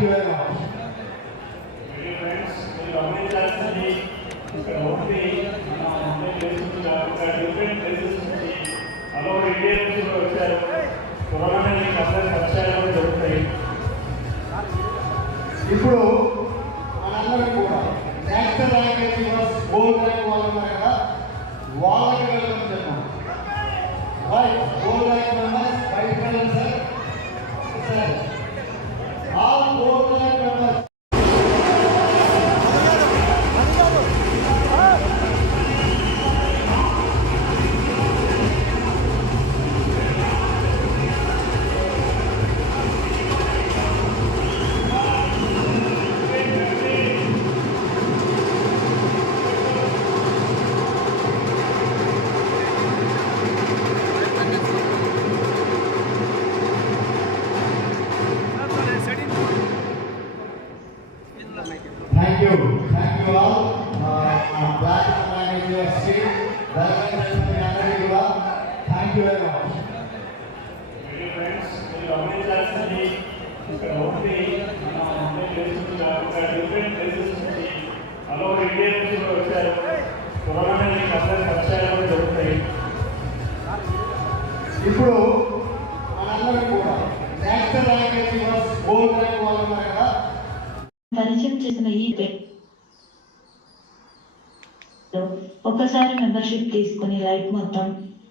Thank you very much. ఇప్పుడు మనందరం కూడా నేషనల్ ర్యాంక్ గోల్డ్ ర్యాంక్ వాళ్ళు ఉన్నారు కదా, వాళ్ళకి వెళ్ళమని చెప్పాం. గోల్డ్ ర్యాంక్ మెంబర్స్ బయటకు వెళ్ళండి sir. All gold rank members Thank you all. Platinum Rank University, welcome to the Anandagura. Thank you very much. Dear friends, we organize ఇక్కడ ఒకటి డిఫరెంట్ ప్లేసెస్ నుంచి అలా ఇండియా నుంచి కూడా వచ్చారు. కరోనా అందరి పరిచయాలు జరుగుతాయి. ఇప్పుడు మనందరం కూడా నేషనల్ ర్యాంక్ గోల్డ్ ర్యాంక్ వాళ్ళు ఉన్నారు కదా, పరిచయం చేసిన ఈ ఒక్కసారి మెంబర్షిప్ తీసుకుని లైఫ్ మొత్తం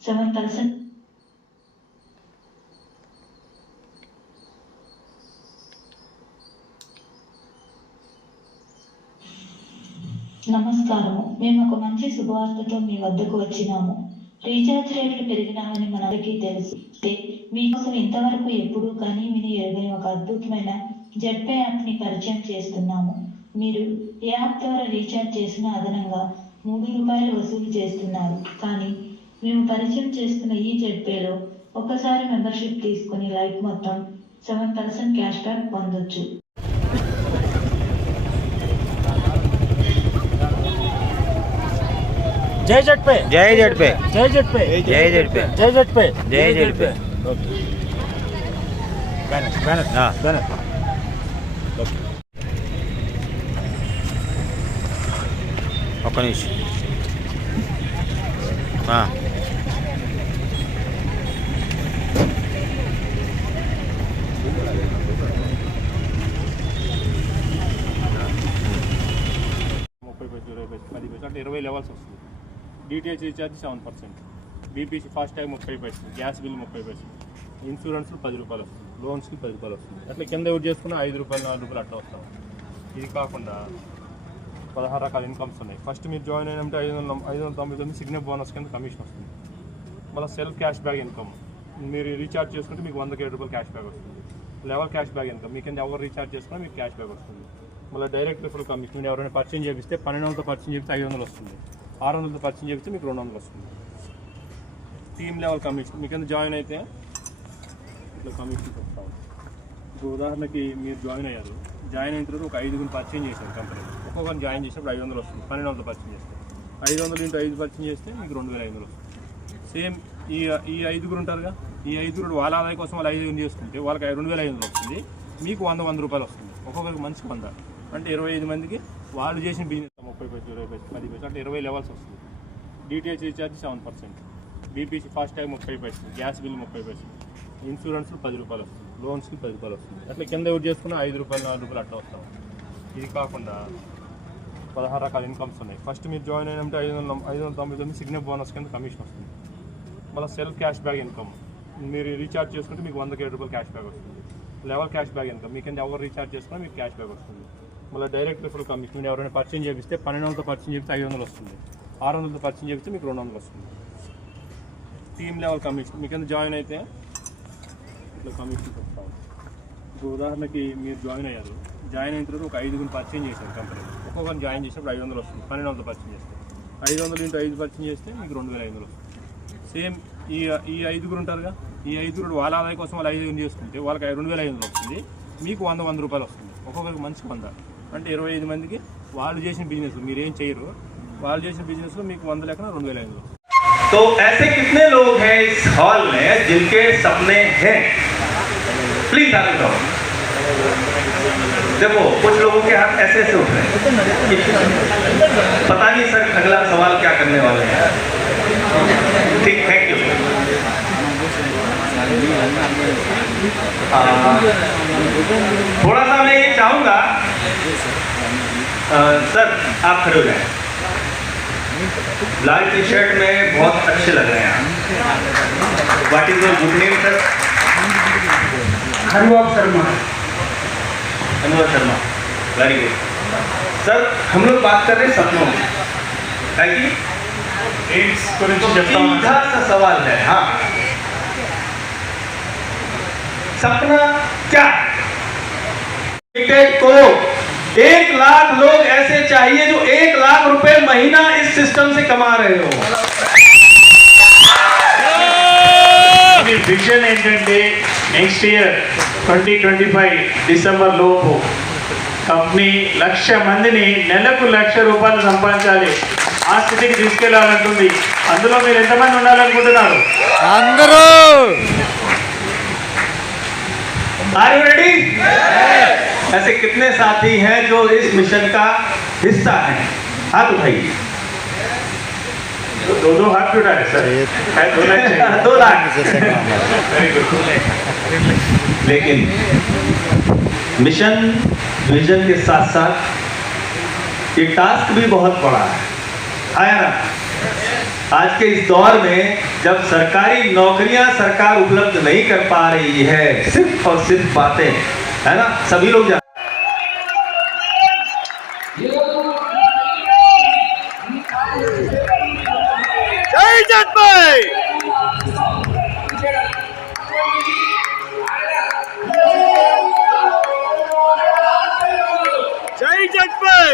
7%. నమస్కారము. మేము ఒక మంచి శుభవార్తతో మీ వద్దకు వచ్చినాము. రీఛార్జ్ రేట్లు పెరిగినామని మనందరికీ తెలుసు. మీకోసం ఇంతవరకు ఎప్పుడూ కానీ విని ఎరగని ఒక అద్భుతమైన జెడ్పే యాప్ని పరిచయం చేస్తున్నాము. మీరు ఈ యాప్ ద్వారా రీఛార్జ్ చేసిన అదనంగా ₹3 వసూలు చేస్తున్నారు. కానీ మేము పరిచయం చేస్తున్న ఈ జెడ్పేలో ఒక్కసారి మెంబర్షిప్ తీసుకుని లైఫ్ మొత్తం 7% క్యాష్ బ్యాక్ పొందొచ్చు. జై జెడ్పే, జై జెడ్పే, జై జెడ్పే, జై జెడ్పే, జై జెడ్పే, జై జెడ్పే. Okay, banner. ఓకే, ఒక్క నిమిషం. అంటే 20 లెవెల్స్ వస్తుంది. DTH recharge 7%, BPC fast tag 30%, gas bill 30%, insurance ₹10 వస్తుంది, లోన్స్కి ₹10 వస్తుంది. అట్లా కింద యూజ్ చేసుకున్న ₹5 ₹4 అట్లా వస్తాం. ఇది కాకుండా 16 రకాల ఇన్కమ్స్ ఉన్నాయి. ఫస్ట్ మీరు జాయిన్ అయినంటే 599 సిగ్నల్ బోనస్ కింద కమిషన్ వస్తుంది. మళ్ళీ సెల్ఫ్ క్యాష్ బ్యాక్ ఇన్కమ్, మీరు రీఛార్జ్ చేసుకుంటే మీకు ₹107 క్యాష్ బ్యాక్ వస్తుంది. లెవెల్ క్యాష్ బ్యాక్ ఇన్కమ్, మీ కింద ఎవరు రీఛార్జ్ చేసుకున్నా మీకు క్యాష్ బ్యాక్ వస్తుంది. మళ్ళీ డైరెక్ట్ రిఫరల్ కమిషన్, ఎవరైనా పర్చేజ్ చేపిస్తే 1200తో పర్చేజ్ చేపిస్తే 500 వస్తుంది. 600తో పర్చేజ్ చేపిస్తే మీకు 200 వస్తుంది. టీమ్ లెవెల్ కమిషన్, మీ కింద జాయిన్ అయితే ఇట్లా కమిషన్ చెప్తాము. ఇప్పుడు ఉదాహరణకి మీరు జాయిన్ అయ్యారు, జాయిన్ అయిన తర్వాత ఒక 5గురిని పర్చేజ్ చేశారు కంపెనీ, ఒక్కొక్కరిని జాయిన్ చేసినప్పుడు 500 వస్తుంది. 1200తో పర్చేజ్ చేస్తే 500 × 5 పర్చేజ్ చేస్తే మీకు 2500 వస్తుంది. సేమ్ ఈ 5గురు ఉంటారుగా, ఈ 5గురు వాళ్ళ ఆదాయం కోసం వాళ్ళు 5 చేసుకుంటే వాళ్ళకి 2500 వస్తుంది. మీకు ₹100 వస్తుంది. ఒక్కొక్కరికి మంచి 100 అంటే 25 మందికి వాళ్ళు చేసిన బిజినెస్ 30 పైసలు 20 పైసలు 10 పైసలు అంటే 20 లెవెల్స్ వస్తుంది. DTH recharge 7%, BPC fast tag 30%, gas bill 30%, insurance ₹10 వస్తుంది, లోన్స్కి ₹10 వస్తుంది. అట్లా కింద యూజ్ చేసుకున్న ₹5 4 అట్లా వస్తాం. ఇది కాకుండా 16 రకాల ఇన్కమ్స్ ఉన్నాయి. ఫస్ట్ మీరు జాయిన్ అయినంటే 599 సిగ్నల్ బోనస్ కింద కమిషన్ వస్తుంది. మళ్ళీ సెల్ఫ్ క్యాష్ బ్యాక్ ఇన్కమ్, మీరు రీఛార్జ్ చేసుకుంటే మీకు ₹107 క్యాష్ బ్యాక్ వస్తుంది. లెవెల్ క్యాష్ బ్యాక్ ఇన్కమ్, మీ కింద ఎవరు రీఛార్జ్ చేసుకున్నా మీకు క్యాష్ బ్యాక్ వస్తుంది. మళ్ళీ డైరెక్ట్ రిఫరల్ కమిషన్, ఎవరైనా పర్చేజ్ చేపిస్తే 1200తో పర్చేజ్ చేపిస్తే 500 వస్తుంది. 600తో పర్చేజ్ చేపిస్తే మీకు 200 వస్తుంది. టీమ్ లెవెల్ కమిషన్, మీ కింద జాయిన్ అయితే ఇట్లా కమిషన్ చెప్తాము. ఇప్పుడు ఉదాహరణకి మీరు జాయిన్ అయ్యారు, జాయిన్ అయిన తర్వాత ఒక 5గురిని పర్చేజ్ చేశారు కంపెనీ, ఒక్కొక్కరిని జాయిన్ చేసినప్పుడు 500 వస్తుంది. 1200తో పర్చేజ్ చేస్తే 500 × 5 పర్చేజ్ చేస్తే మీకు 2500 వస్తుంది. సేమ్ ఈ 5గురు ఉంటారుగా, ఈ 5గురు వాళ్ళ ఆదాయం కోసం వాళ్ళు 5 చేసుకుంటే వాళ్ళకి 2500 వస్తుంది. మీకు ₹100 వస్తుంది. ఒక్కొక్కరికి మంచి 100 అంటే 25 మందికి వాళ్ళు చేసిన బిజినెస్, మీరేం చేయరు, వాళ్ళు చేసిన బిజినెస్లో మీకు 100 లెక్కన 2500. तो ऐसे कितने लोग हैं इस हॉल में जिनके सपने हैं? प्लीज आगे देखो कुछ लोगों के हाथ ऐसे ऐसे उठ रहे हैं, पता नहीं सर अगला सवाल क्या करने वाले हैं। ठीक, थैंक यू। थोड़ा सा मैं ये चाहूँगा, सर आप खड़े हो जाएं। लाल टी शर्ट में बहुत अच्छे लग रहे हैं आप। What is your good name sir? Hanuman Sharma. अनुभव शर्मा, वेरी गुड। सर हम लोग बात कर रहे हैं सपनों की, है कि सीधा सा सवाल है। हाँ, सपना क्या है? को 1 लाख लोग ऐसे चाहिए जो 1 लाख रुपए महीना इस सिस्टम से कमा रहे हो। విజన్ ఏంటంటే నెక్స్ట్ ఇయర్ 2025 డిసెంబర్ లోపు కంపెనీ 1,00,000 మందిని నెలకు 1,00,000 రూపాయలు సంపాదించాలి, ఆ స్థితికి తీసుకెళ్లాలంటుంది. అందులో మీరు ఎంతమంది ఉండాలనుకుంటున్నారు? అందరూ. Are you ready? ऐसे कितने साथी हैं जो इस मिशन का हिस्सा हैं? हाथ उठाइए। 2 हाथ उठाए सर, 2 लाख चाहिए। 2 लाख, वेरी गुड। लेकिन मिशन विजन के साथ साथ ये टास्क भी बहुत बड़ा है ना? आज के इस दौर में जब सरकारी नौकरियां सरकार उपलब्ध नहीं कर पा रही है, सिर्फ और सिर्फ बातें, है ना? सभी लोग జై జట్పై. జై జట్పై.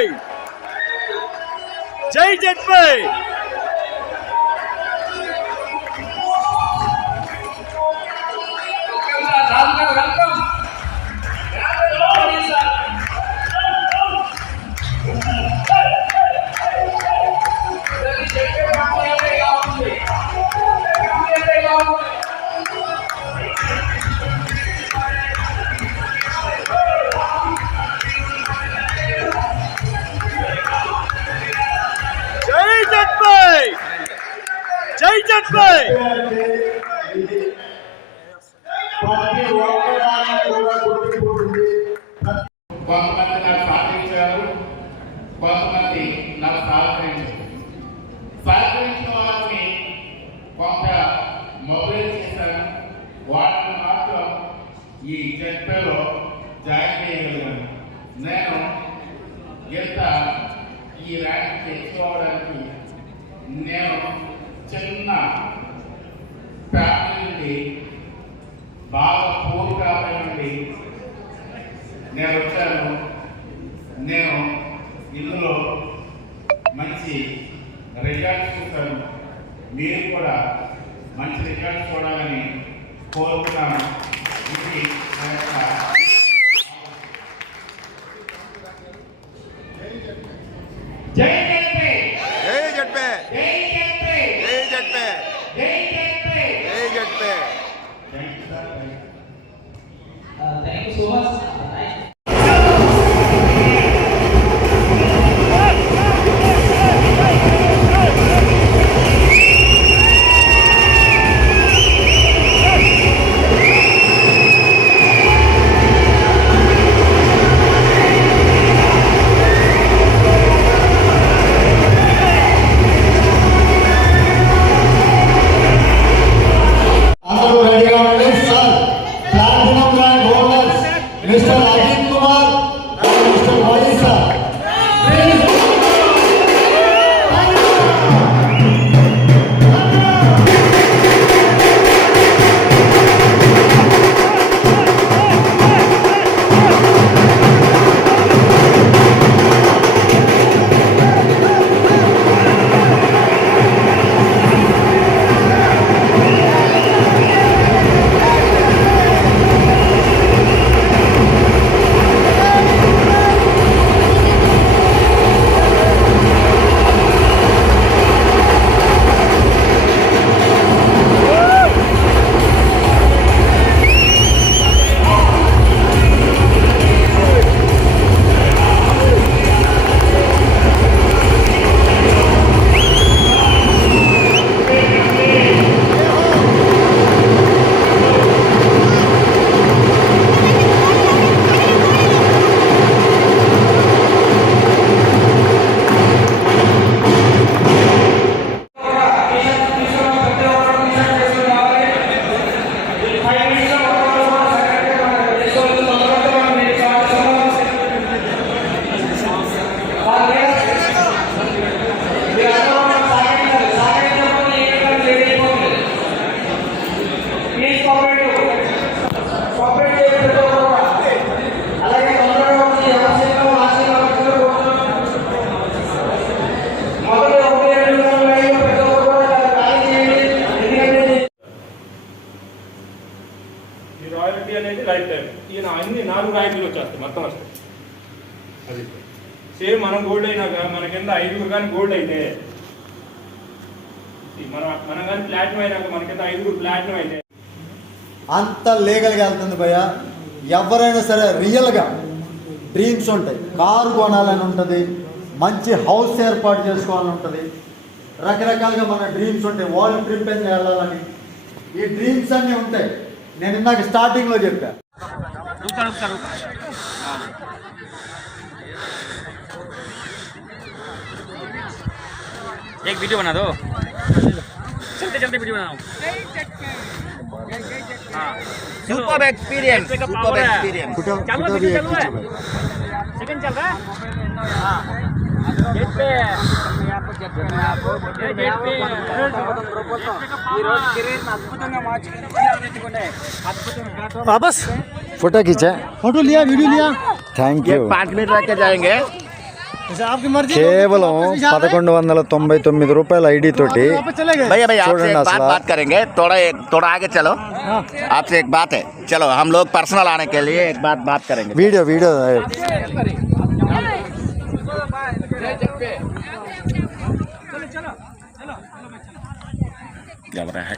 జై జట్పై. జై జట్పై. కొంతమంది నాకు సహకరించారు, కొంతమంది నాకు సహకరించిన వారిని కొంత మొబైల్ చేశాను. వాళ్ళని మాత్రం ఈ జట్పేలో జాయిన్ చేయగలిగాను. నేను ఎంత ఈ ర్యాంక్ తెచ్చుకోవడానికి నేను చిన్న ఫ్యామిలీ నుండి, బాగా పూర్ ఫ్యామిలీ నుండి నేను వచ్చాను. నేను ఇందులో మంచి రిజల్ట్స్ చూస్తాను. మీరు కూడా మంచి రిజల్ట్స్ చూడాలని కోరుతున్నాను. ఇది నా యొక్క జై జట్పే. జై జట్పై. జై జట్పే. జై జట్పై. జై జట్పే. జై జట్పై. Thank you so much. అందరూ రెడీగా ఉండండి. Sir platinum rank holders mister Ajit Kumar, mister YSR. వస్తాయి, మొత్తం వస్తాయి. అది సేమ్ మనం గోల్డ్ అయినాక మన కింద 5 కానీ గోల్డ్ అయితే, మనం కానీ ప్లాటినం అయినాక మన కింద 5 ప్లాటినం అయితే అంత లీగల్గా వెళ్తుంది భయ్య. ఎవరైనా సరే రియల్గా డ్రీమ్స్ ఉంటాయి. కారు కొనాలని ఉంటుంది, మంచి హౌస్ ఏర్పాటు చేసుకోవాలని ఉంటుంది, రకరకాలుగా మన డ్రీమ్స్ ఉంటాయి. వరల్డ్ ట్రిప్ అని వెళ్ళాలని ఈ డ్రీమ్స్ అన్నీ ఉంటాయి. నేను ఇందాక స్టార్టింగ్లో చెప్పా. एक वीडियो बना दो, चलते चलते वीडियो बनाओ। Super experience, super experience. चलो वीडियो चल रहा है, सेकंड चल रहा है। हां गेट पे ఈ రోజు కిరీట్ అద్భుతంగా మార్చుకుంటే वापस फोटो खींचा, फोटो लिया, वीडियो लिया, थैंक यू. 5 मिनट रख के जाएंगे. కేవలం 1199 రూపాయల ఐడి తోటి भैया भैया आपसे చూడండి एक बात అసలు. बात करेंगे. थोड़ा आगे चलो. आपसे एक बात है. चलो हम लोग पर्सनल आने के लिए एक बात करेंगे. వీడియో क्या हो रहा है?